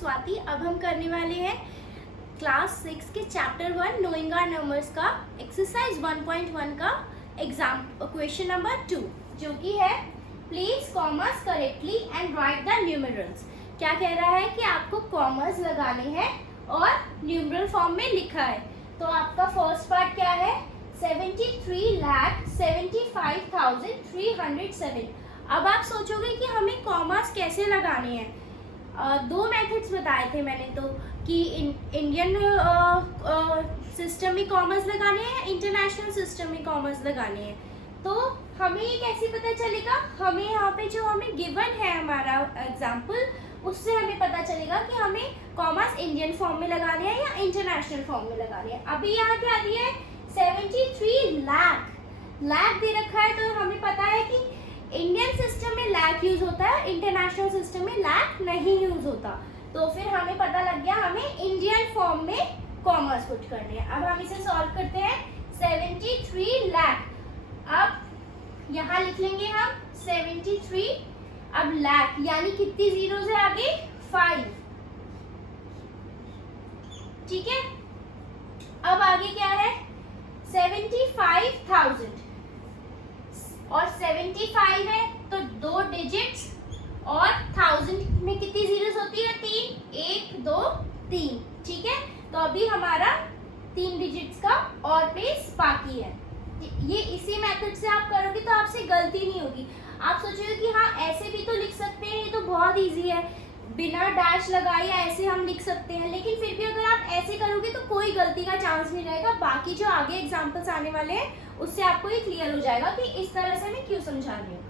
स्वाति। अब हम करने वाले हैं क्लास 6 के चैप्टर 1 नोइंग आवर नंबर्स का एक्सरसाइज 1.1 का एग्जाम क्वेश्चन नंबर 2, जो कि है place commerce correctly and right the numerals. क्या कह रहा है कि आपको कॉमर्स लगाने हैं और न्यूमरल फॉर्म में लिखा है। तो आपका फर्स्ट पार्ट क्या है, 73,75,307। अब आप सोचोगे कि हमें कॉमर्स कैसे लगाने हैं। दो मेथड्स बताए थे मैंने तो, कि इंडियन सिस्टम में कॉमर्स लगाने हैं, इंटरनेशनल सिस्टम में कॉमर्स लगाने हैं। तो हमें ये कैसे पता चलेगा, हमें यहाँ पे जो हमें गिवन है हमारा एग्जाम्पल, उससे हमें पता चलेगा कि हमें कॉमर्स इंडियन फॉर्म में लगाने हैं या इंटरनेशनल फॉर्म में लगाने हैं। अभी यहाँ क्या दिया है, 73 लाख दे रखा है। तो हमें पता है कि इंडियन सिस्टम में लाख यूज होता है, इंटरनेशनल सिस्टम में लाख नहीं यूज होता। तो फिर हमें पता लग गया हमें इंडियन फॉर्म में कॉमर्स पुट करने हैं। अब हम इसे सॉल्व करते हैं। 73 लाख, अब यहाँ लिख लेंगे हम 73, अब लाख यानी कितनी जीरो से आगे 5, ठीक है। अब आगे क्या है, 75,000 और 75 है तो 2 डिजिट्स और 1000 में कितनी जीरोस होती है, 3, 1 2 3, ठीक है। तो अभी हमारा 3 डिजिट्स का और प्लेस बाकी है। ये इसी मेथड से आप करोगे तो आपसे गलती नहीं होगी। आप सोचोगे कि हाँ ऐसे भी तो लिख सकते हैं, ये तो बहुत इजी है, बिना डैश लगाए ऐसे हम लिख सकते हैं। लेकिन फिर भी अगर आप ऐसे करोगे तो कोई गलती का चांस नहीं रहेगा। बाकी जो आगे एग्जांपल्स आने वाले हैं उससे आपको ये क्लियर हो जाएगा कि इस तरह से मैं क्यों समझा रही हूँ।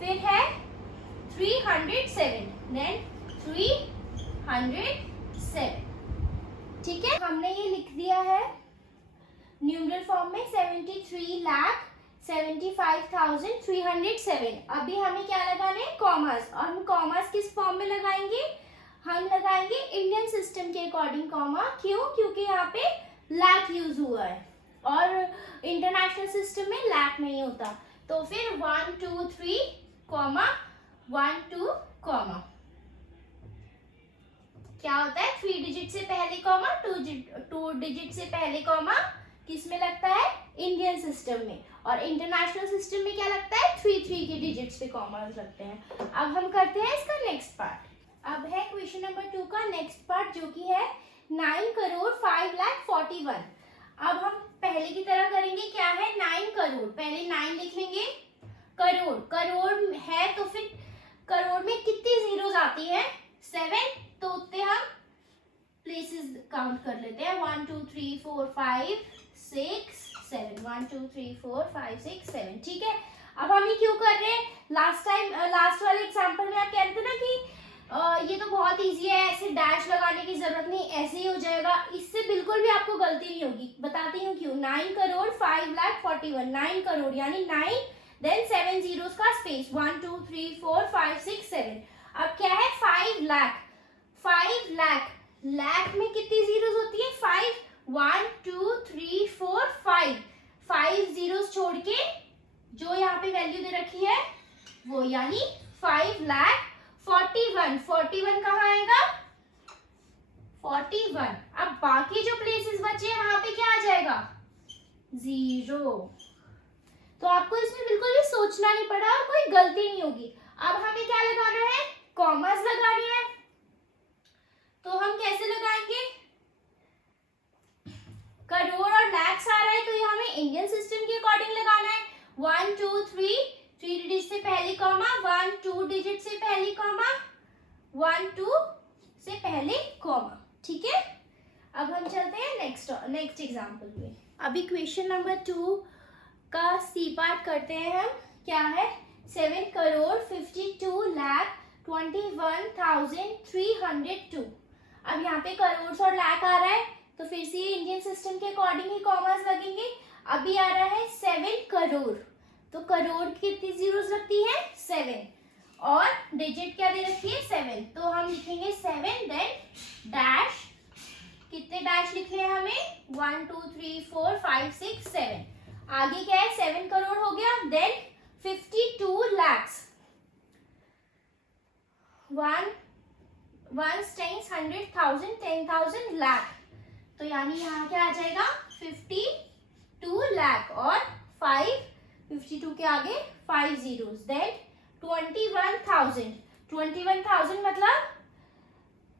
फिर है 307, देन 307, ठीक है। हमने ये लिख दिया है न्यूमरल फॉर्म में 73,75,307। अभी हमें क्या लगाने हैं, कॉमर्स। और हम कॉमर्स किस फॉर्म में लगाएंगे, हम लगाएंगे इंडियन सिस्टम के अकॉर्डिंग कॉमा। क्यों, क्योंकि यहाँ पे लाख यूज हुआ है और इंटरनेशनल सिस्टम में लाख नहीं होता। तो फिर 1 2 3 कॉमा 1 2 कॉमा, क्या होता है 3 डिजिट से पहले कॉमा, 2 डिजिट से पहले कॉमा किस में लगता है, इंडियन सिस्टम में। और इंटरनेशनल सिस्टम में क्या लगता है, 3 के डिजिट्स पे कॉमा लगते हैं। अब हम करते हैं इसका नेक्स्ट पार्ट। अब है क्वेश्चन नंबर 2 का नेक्स्ट पार्ट, जो कि है 9,05,41,। अब हम पहले की तरह करेंगे, क्या है 9 करोड़, पहले 9 लिख लेंगे। करोड़, करोड़ है तो फिर करोड़ में कितनी जीरोस आती है, 7। तो उतने हम प्लेसेस काउंट कर लेते हैं, 1 2 3 4 5 6 7, 1 2 3 4 5 6 7, ठीक है। अब हम ये क्यों कर रहे हैं, लास्ट वाले एग्जांपल में आप कह रहे थे ना कि ये तो बहुत इजी है, ऐसे डैश लगाने की जरूरत नहीं, ऐसे ही हो जाएगा। इससे बिल्कुल भी आपको गलती नहीं होगी, बताती हूँ क्यों। 9,05,41,, 9 करोड़ यानी 9 देन 7 जीरोस का स्पेस, 1 2 3 4 5 6 7। अब क्या है 5 लाख, 5 लाख, लाख में कितनी जीरोस होती है, 5, 1 2 3 4 5 जीरोस छोड़ के जो यहाँ पे वैल्यू दे रखी है वो, यानी 5,41,41 कहाँ आएगा, 41। अब बाकी जो प्लेसेस बचे हैं वहां पे क्या आ जाएगा, 0। तो आपको इसमें बिल्कुल भी सोचना नहीं पड़ा और कोई गलती नहीं होगी। अब हमें क्या लगाना है, कॉमर्स लगानी है। तो हम कैसे लगाएंगे, करोड़ और लैक्स आ रहा है तो ये हमें इंडियन सिस्टम के अकॉर्डिंग लगाना है। 1 2 3 डिजिट से पहले कॉमा, 1 2 डिजिट से पहले कॉमा, 1 2 से पहले कॉमा, ठीक है। अब हम चलते हैं नेक्स्ट एग्जांपल पे। अभी क्वेश्चन नंबर 2 का सी पार्ट करते हैं हम। क्या है, 7,52,21,302। अब यहाँ पे करोड़ और लाख आ रहा है तो फिर से इंडियन सिस्टम के अकॉर्डिंग ही कॉमर्स लगेंगे। अभी आ रहा है 7 करोड़, तो करोड़ की कितनी जीरोस लगती है, 7, और डिजिट क्या दे रखी है, 7। तो हम लिखेंगे 7 देन डैश, कितने डैश लिखने हैं हमें, 1 2 3 4 5 6 7। आगे क्या है, 7 करोड़ हो गया, then 52 lakhs, 1 ones, tens, 100, 1000, 10,000, lakh. तो यानी यहाँ क्या आ जाएगा 52 लाख और 52 के आगे 5 zeros, देन 21,000। 21,000 मतलब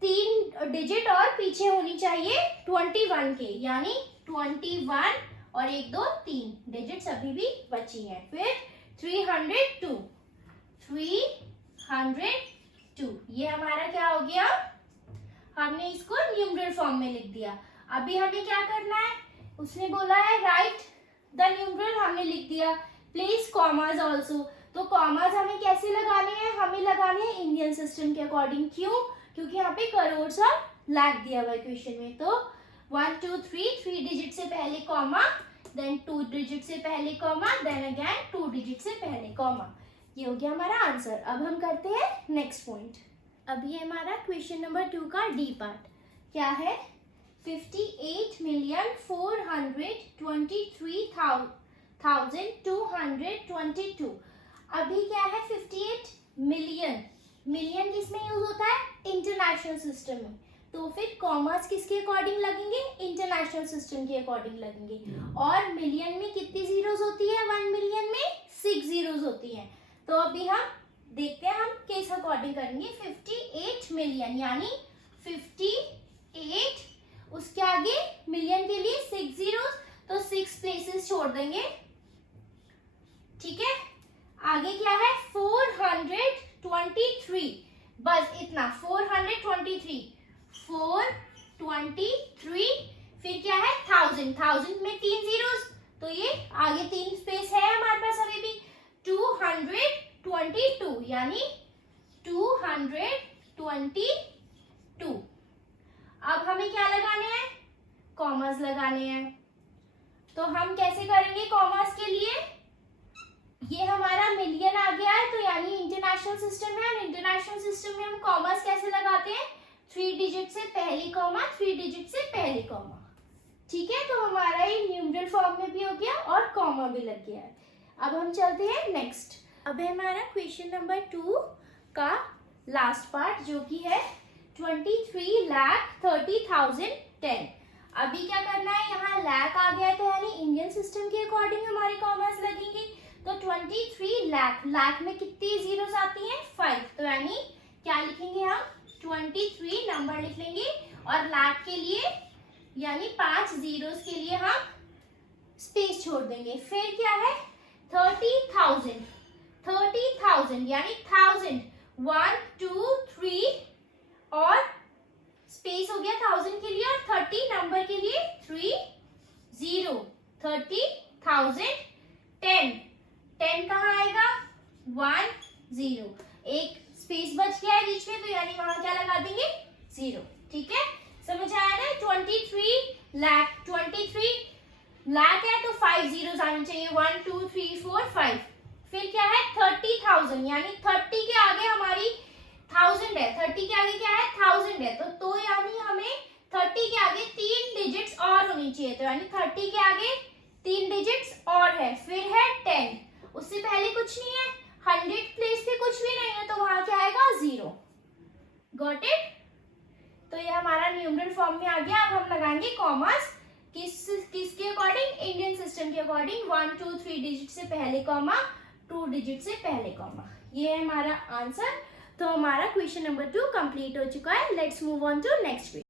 3 डिजिट और पीछे होनी चाहिए 21 के, यानी 21 और 1 2 3 डिजिट्स अभी भी बची हैं। फिर 302, 302 ये हमारा क्या हो गया, हमने इसको न्यूमरल फॉर्म में लिख दिया। अभी हमें क्या करना है, उसने बोला है राइट द न्यूमरल, हमने लिख दिया। प्लेस कॉमास आल्सो, तो कॉमास हमें कैसे लगाने हैं, हमें लगाने हैं इंडियन सिस्टम के अकॉर्डिंग। क्यों, क्योंकि यहाँ पे करोड़ और लाख दिया हुआ है क्वेश्चन में। तो 1 2 3 डिजिट से पहले कॉमा, देन 2 डिजिट से पहले कॉमा, देन अगेन 2 डिजिट से पहले कॉमा। ये हो गया हमारा आंसर। अब हम करते हैं नेक्स्ट पॉइंट। अब ये हमारा क्वेश्चन नंबर 2 का डी पार्ट क्या है, 58,423,222। अभी क्या है 58 मिलियन, मिलियन किसमें यूज होता है, इंटरनेशनल सिस्टम में। तो फिर कॉमर्स किसके अकॉर्डिंग लगेंगे, इंटरनेशनल सिस्टम के अकॉर्डिंग लगेंगे। और मिलियन में कितनी जीरोस होती है, 1 मिलियन में 6 जीरोस होती हैं। तो अभी हम देखते हैं हम किस अकॉर्डिंग करेंगे। 58 मिलियन यानी 58, उसके आगे मिलियन के लिए 6 जीरोस, तो 6 प्लेसेस छोड़ देंगे, ठीक है। आगे क्या है 423, बस इतना 423, 423। फिर क्या है 1000, 1000 में 3 जीरोस, तो ये आगे 3 स्पेस है हमारे पास अभी भी। 222 यानी 222। अब हमें क्या लगाने हैं, कॉमर्स लगाने हैं। तो हम कैसे करेंगे कॉमर्स के लिए, ये हमारा मिलियन आ गया है, तो यानी इंटरनेशनल सिस्टम है। इंटरनेशनल सिस्टम में हम कॉमर्स कैसे लगाते हैं, 3 डिजिट से पहली कॉमा, 3 डिजिट से पहली कॉमा, ठीक है। तो हमारा ये न्यूमरल फॉर्म में भी हो गया और कॉमा भी लग गया है। अब हम चलते हैं नेक्स्ट। अब है हमारा क्वेश्चन नंबर 2 का लास्ट पार्ट जो कि है 23,30,010। अभी क्या करना है, यहाँ लाख आ गया है तो यानी इंडियन सिस्टम के अकॉर्डिंग हमारे कॉमर्स लगेंगे। तो 23 लाख, लाख में कितनी जीरोस आती हैं 5, तो यानी क्या लिखेंगे हम 23 नंबर लिख लेंगे और लाख के लिए यानी 5 जीरोस के लिए हम स्पेस छोड़ देंगे। फिर क्या है 30,000, 30,000 यानी 1000, 1 2 3 और स्पेस हो गया 1000 के लिए और 30 नंबर के लिए 3 0, 30,000। 10 कहाँ आएगा 1 0, एक स्पेस बच गया है बीच में, तो यानी वहां क्या लगा देंगे 0, ठीक है। समझ आया ना, 23 लाख, 23 लाख है तो 5 जीरोस आने चाहिए, 1 2 3 4 5। फिर क्या है 30,000 यानी 30 के आगे हमारी 1000 है, 30 के आगे क्या है 1000 है, तो यानी हमें 30 के आगे 3 डिजिट्स और होनी चाहिए, तो यानी 30 के आगे 3 डिजिट्स और है। फिर है 10, उससे पहले कुछ नहीं है, 100 प्लेस पे कुछ भी नहीं है, तो वहां क्या आएगा 0। Got it. तो ये हमारा न्यूमरल फॉर्म में आ गया। अब हम लगाएंगे कॉमर्स किसके अकॉर्डिंग, इंडियन सिस्टम के अकॉर्डिंग। 1 2 3 डिजिट से पहले कॉमा, 2 डिजिट से पहले कॉमा। ये है हमारा आंसर। तो हमारा क्वेश्चन नंबर 2 कंप्लीट हो चुका है। Let's move on to next.